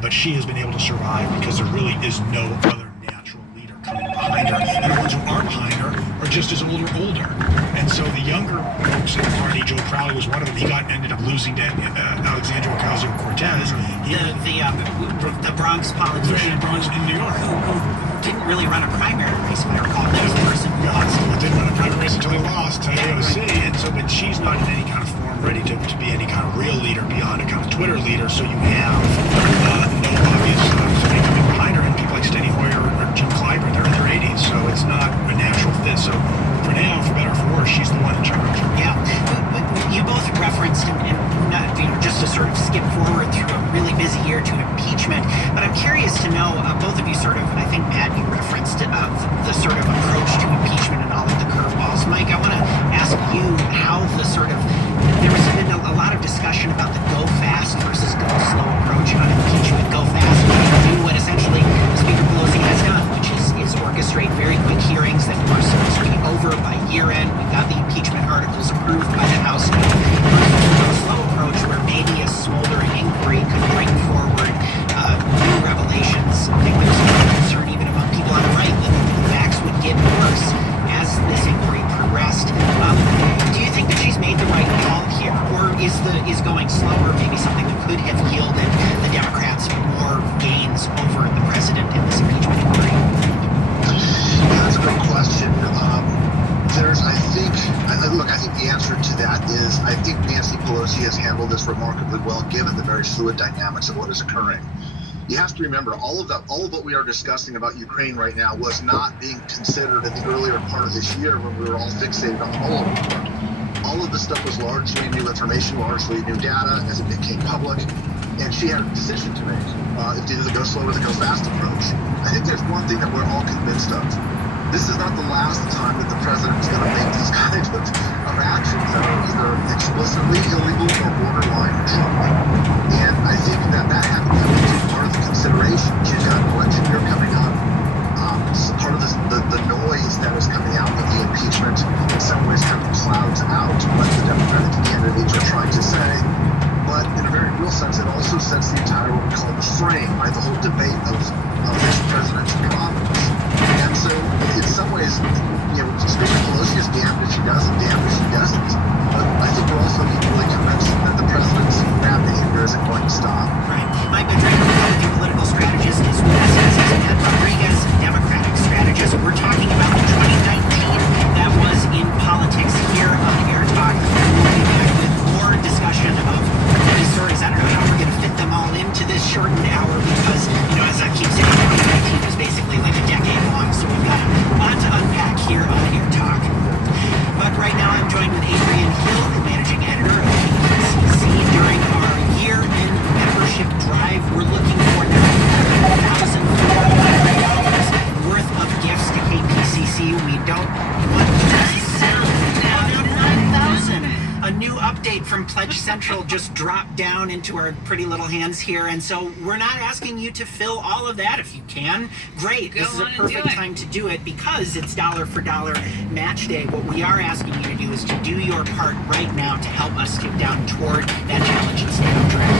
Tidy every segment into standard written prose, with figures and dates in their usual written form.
but she has been able to survive because there really is no other natural leader coming behind her. And the ones who are behind her are just as old or older. And so the younger folks in the party, Joe Crowley was one of them. He ended up losing to Alexandria Ocasio-Cortez. The Bronx politician, Bronx in New York, who didn't really run a primary race, if I recall. That was the person who lost. Didn't run a primary race until he lost to AOC, and so but she's not in any kind of form ready to be any kind of real leader beyond a kind of Twitter leader. So you have no obvious somebody coming behind her, and people like Steny Hoyer or Jim Clyburn, they're in their 80s, so it's not a natural fit. So for now, for better or for worse, she's the one in charge. Yeah, but you both referenced, and not, just to sort of skip forward through a really busy year to impeachment, but I'm curious to know, both of you sort of, I think Matt, you referenced the sort of approach to impeachment and all of the curveballs. Mike, I want to ask you how there has been a lot of discussion about the go fast versus go slow approach on impeachment. Go fast, do what essentially Speaker Pelosi has done, which is orchestrate very quick hearings that are supposed to be over by year end. We've got the impeachment articles approved by the House now. Versus the go slow approach, where maybe a smoldering inquiry could bring forward new revelations. I think there's some concern even among people on the right that the facts would get worse as this inquiry progressed. Do you think that she's made the right call here, or is going slower maybe something that could have yielded the Democrats more gains over the president in this impeachment inquiry? Yeah, that's a great question. I think the answer to that is I think Nancy Pelosi has handled this remarkably well given the very fluid dynamics of what is occurring. You have to remember, all of what we are discussing about Ukraine right now was not being considered in the earlier part of this year when we were all fixated on the Mueller report. All of this stuff was largely new information, largely new data as it became public, and she had a decision to make, if to either the go slow or the go fast approach. I think there's one thing that we're all convinced of. This is not the last time that the president's going to make these kinds of actions that are either explicitly illegal or borderline troubling. And I think that had to come into part of the consideration. She's got an election year coming up. Part of the noise that is coming out of the impeachment in some ways kind of clouds out what the Democratic candidates are trying to say. But in a very real sense, it also sets the entire, what we call the frame, right? The whole debate of this president's prominence. And so, in some ways, Speaker Pelosi is damned if she does and damned if she doesn't. But I think we're also equally convinced that the president's bad behavior isn't going to stop. Right. Mike Madrid, Republican political strategist, is with us. Ed Rodriguez, Democratic strategist. We're talking about the 2019 that was in politics here on Air Talk. We'll be back with more discussion of these stories. I don't know how we're going to fit them all into this shortened hour because, as I keep saying, 2019 was basically like a decade long, so we've got a lot to unpack here on Air Talk. But right now I'm joined with Adrian Hill, the managing editor of KPCC. During our year-end membership drive, we're looking for $9,400 worth of gifts to KPCC. We don't want to sell now. 9,000. A new update from Pledge Central just dropped down into our pretty little hands here, and so we're not asking you to fill all of that. If you can, great. This is a perfect time to do it because it's dollar for dollar match day. What we are asking you to do is to do your part right now to help us get down toward that challenge and stay on track.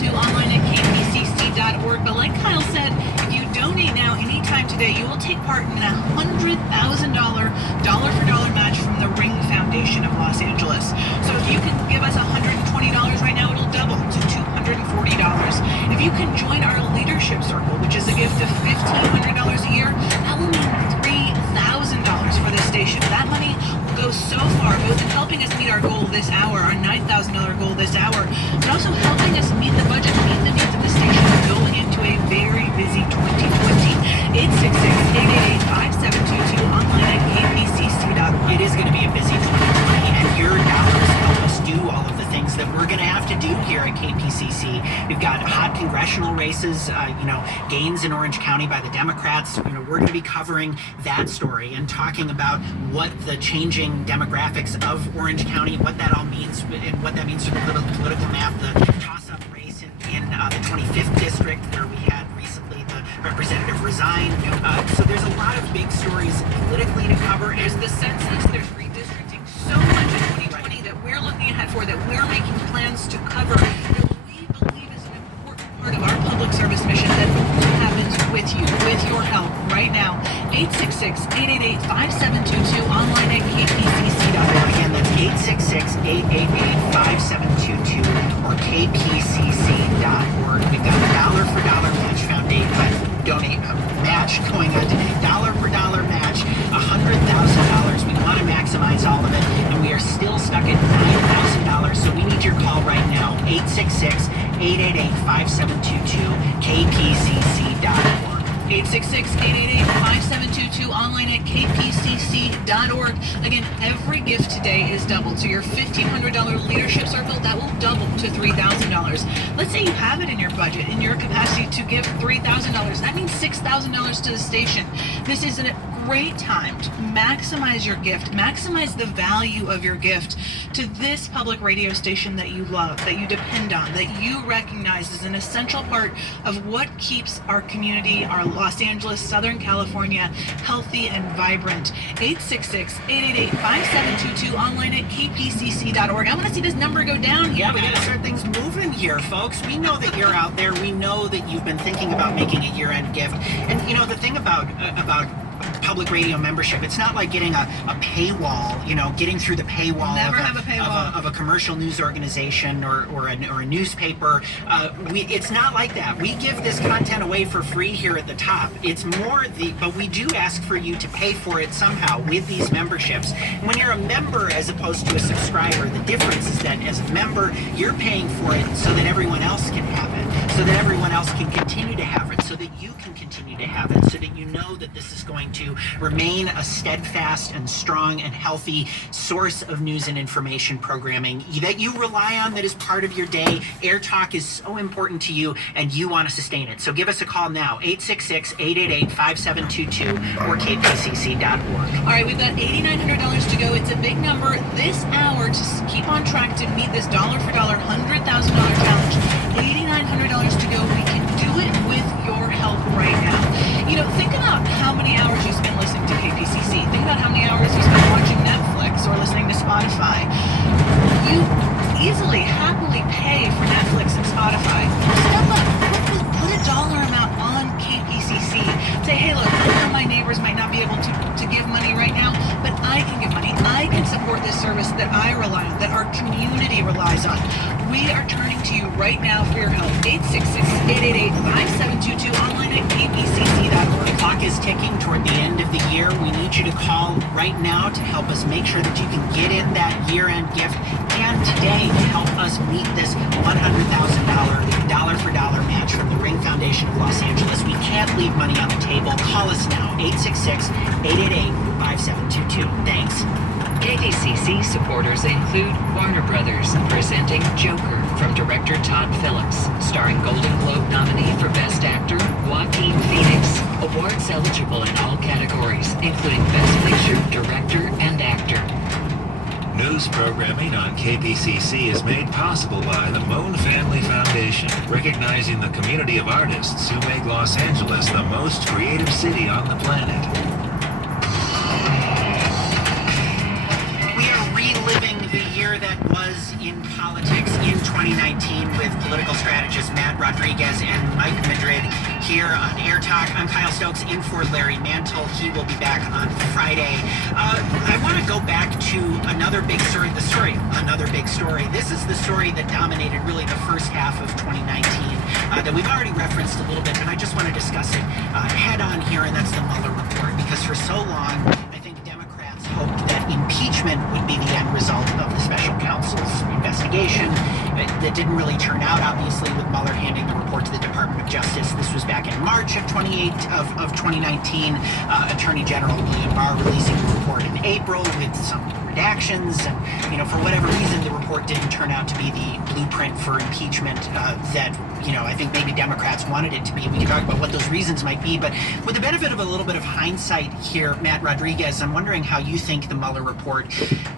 866-888-5722 online at kpcc.org. But like Kyle said, if you donate now anytime today, you will take part in a $100,000 dollar for dollar match from the Ring Foundation of Los Angeles. So if you can give us $120 right now, it'll double to $240. If you can join our leadership circle, which is a gift of $1,500 a year, that will mean $3,000 for this station. That money will go so far, both in helping us meet our goal this hour, our $9,000 goal this hour, but also helping us meet the budget, meet the needs of the station going into a very busy 2020. 866-888-5722 online at kpcc.org. It is going to be a busy 2020, and your dollars help us do all of the things that we're going to have to do here at KPCC. We've got hot congressional races, gains in Orange County by the Democrats. We're going to be covering that story and talking about what the changing demographics of Orange County, what that all means, and what that means for the political map. The toss-up race in the 25th district, where we had recently the representative resign. So there's a lot of big stories politically to cover. There's the census, there's redistricting, so much in 2020 that we're looking ahead for, that we're making plans to cover, that we believe is an 866-888-5722, kpcc.org. 866-888-5722, online at kpcc.org. Again, every gift today is doubled. So your $1,500 leadership circle, that will double to $3,000. Let's say you have it in your budget, in your capacity to give $3,000. That means $6,000 to the station. This is a great time to maximize your gift, maximize the value of your gift to this public radio station that you love, that you depend on, that you recognize as an essential part of what keeps our community, our Los Angeles, Southern California, healthy and vibrant. 866-888-5722, online at kpcc.org. I want to see this number go down here. Yeah, we got to start things moving here, folks. We know that you're out there. We know that you've been thinking about making a year-end gift. And, you know, the thing about public radio membership, it's not like getting a paywall, getting through the paywall, of a commercial news organization or a newspaper. It's not like that. We give this content away for free here at the top. It's more but we do ask for you to pay for it somehow with these memberships. When you're a member as opposed to a subscriber, the difference is that as a member, you're paying for it so that everyone else can have it, so that everyone else can continue to have it, so that you can continue to have it, so that you know that this is going to remain a steadfast and strong and healthy source of news and information programming that you rely on, that is part of your day. Air Talk is so important to you, and you want to sustain it. So give us a call now, 866-888-5722 or kpcc.org. All right, we've got $8,900 to go. It's a big number this hour to keep on track to meet this dollar for dollar $100,000 challenge. $8,900 to go. We can do it with your help right now. Think about how many hours you spend listening to KPCC. Think about how many hours you spend watching Netflix or listening to Spotify. You easily, happily pay for Netflix and Spotify. Step up. Put a dollar amount on KPCC. Say, hey, look, I know my neighbors might not be able to give money right now, but I can give money. I can support this service that I rely on, that our community relies on. We are turning to you right now for your help. 866-888-5722, online at kpcc.org. The clock is ticking toward the end of the year. We need you to call right now to help us make sure that you can get in that year-end gift, and today to help us meet this $100,000 dollar for dollar match from the Ring Foundation of Los Angeles. We can't leave money on the table. Call us now, 866-888-5722. Thanks. KPCC supporters include Warner Brothers, presenting Joker from director Todd Phillips, starring Golden Globe nominee for Best Actor Joaquin Phoenix. Awards eligible in all categories, including Best Picture, Director, and Actor. News programming on KPCC is made possible by the Moan Family Foundation, recognizing the community of artists who make Los Angeles the most creative city on the planet. That was in politics in 2019 with political strategist Matt Rodriguez and Mike Madrid here on Air Talk. I'm Kyle Stokes in for Larry Mantle. He will be back on Friday. I want to go back to another big story. Another big story. This is the story that dominated really the first half of 2019 that we've already referenced a little bit, and I just want to discuss it head on here, and that's the Mueller report, because for so long, I think Democrats hoped that impeachment would be the end result of the special counsel's investigation. That didn't really turn out, obviously, with Mueller handing the report to the Department of Justice. This was back in March of 2019. Attorney General William Barr releasing the report in April with some redactions, and for whatever reason, the report didn't turn out to be the blueprint for impeachment that I think maybe Democrats wanted it to be. We can talk about what those reasons might be, but with the benefit of a little bit of hindsight here, Matt Rodriguez, I'm wondering how you think the Mueller report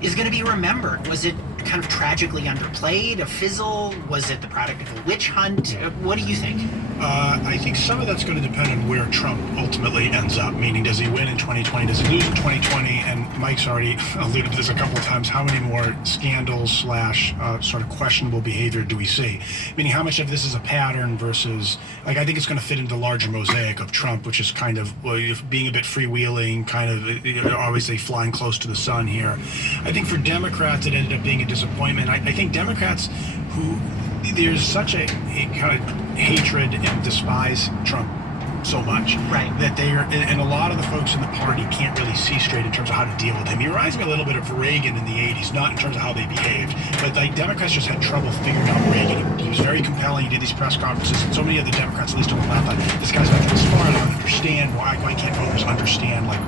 is going to be remembered. Was it kind of tragically underplayed, a fizzle? Was it the product of a witch hunt? What do you think? I think some of that's going to depend on where Trump ultimately ends up, meaning does he win in 2020, does he lose in 2020, and Mike's already alluded to this a couple of times, how many more scandals / sort of questionable behavior do we see? Meaning how much of this is a pattern versus, I think it's going to fit into the larger mosaic of Trump, which is kind of being a bit freewheeling, kind of obviously flying close to the sun here. I think for Democrats it ended up being a disappointment. I think Democrats who there's such a kind of hatred and despise Trump so much that they are, and a lot of the folks in the party can't really see straight in terms of how to deal with him. He reminds me a little bit of Reagan in the 80s, not in terms of how they behaved, but like Democrats just had trouble figuring out Reagan. He was very compelling. He did these press conferences, and so many of the Democrats, at least on the left, thought, this guy's not that smart. I don't understand why can't voters understand, like,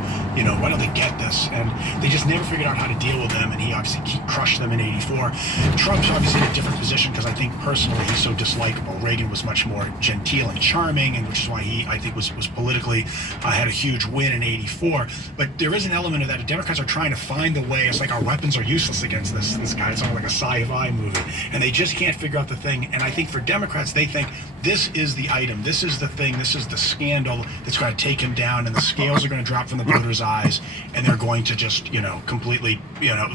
why don't they get this? And they just never figured out how to deal with them, and he obviously crushed them in 84. Trump's obviously in a different position because I think personally he's so dislikable. Reagan was much more genteel and charming, and which is why he, I think, was politically had a huge win in 84. But there is an element of that. The Democrats are trying to find the way. It's like our weapons are useless against this guy. It's almost like a sci-fi movie, and they just can't figure out the thing. And I think for Democrats, they think this is the item, this is the thing, this is the scandal that's going to take him down, and the scales are going to drop from the voters' eyes, and they're going to just, completely,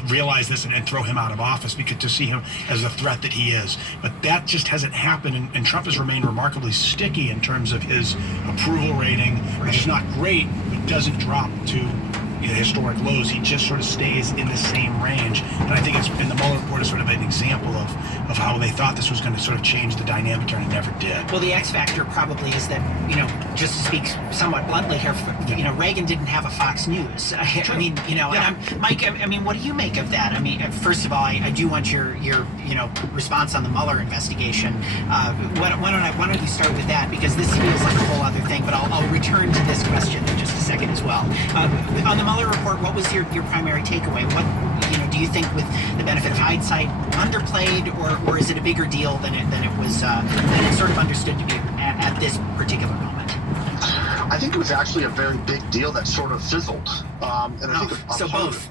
realize this and throw him out of office because to see him as the threat that he is. But that just hasn't happened, and Trump has remained remarkably sticky in terms of his approval rating, which is not great, but doesn't drop to historic lows. He just sort of stays in the same range, and I think it's been the Mueller report is sort of an example of how they thought this was going to sort of change the dynamic here, and it never did. Well, the X factor probably is that, just to speak somewhat bluntly here, Reagan didn't have a Fox News. I mean, and Mike, I mean, what do you make of that? I mean, first of all, I do want your response on the Mueller investigation. Why don't you start with that, because this feels like a whole other thing, but I'll return to this question in just a second as well. On the Mueller report, what was your primary takeaway? What do you think, with the benefit of hindsight, underplayed, or is it a bigger deal than it was than it's sort of understood to be at this particular moment? I think it was actually a very big deal that sort of fizzled. And I think so both.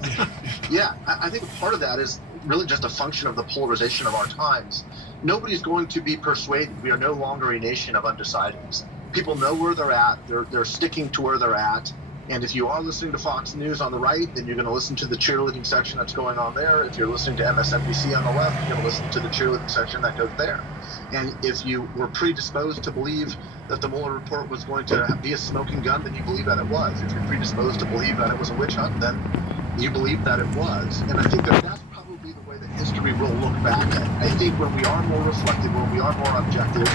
Yeah, I think part of that is really just a function of the polarization of our times. Nobody's going to be persuaded. We are no longer a nation of undecideds. People know where they're at. They're sticking to where they're at. And if you are listening to Fox News on the right, then you're going to listen to the cheerleading section that's going on there. If you're listening to MSNBC on the left, you're going to listen to the cheerleading section that goes there. And if you were predisposed to believe that the Mueller report was going to be a smoking gun, then you believe that it was. If you're predisposed to believe that it was a witch hunt, then you believe that it was. And I think that that's probably the way that history will look back at it. I think when we are more reflective, when we are more objective,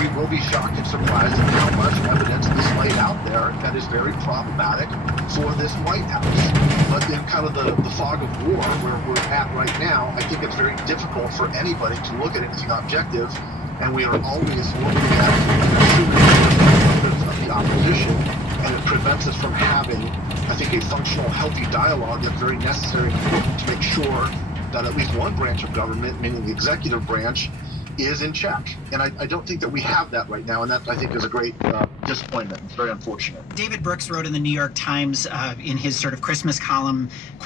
we will be shocked and surprised at how much evidence is laid out there that is very problematic for this White House. But in kind of the fog of war where we're at right now, I think it's very difficult for anybody to look at anything objective, and we are always looking at the opposition, and it prevents us from having, I think, a functional, healthy dialogue that's very necessary and important to make sure that at least one branch of government, meaning the executive branch, is in check. And I don't think that we have that right now, and that, I think, is a great disappointment. It's very unfortunate. David Brooks wrote in the New York Times in his sort of Christmas column, quote,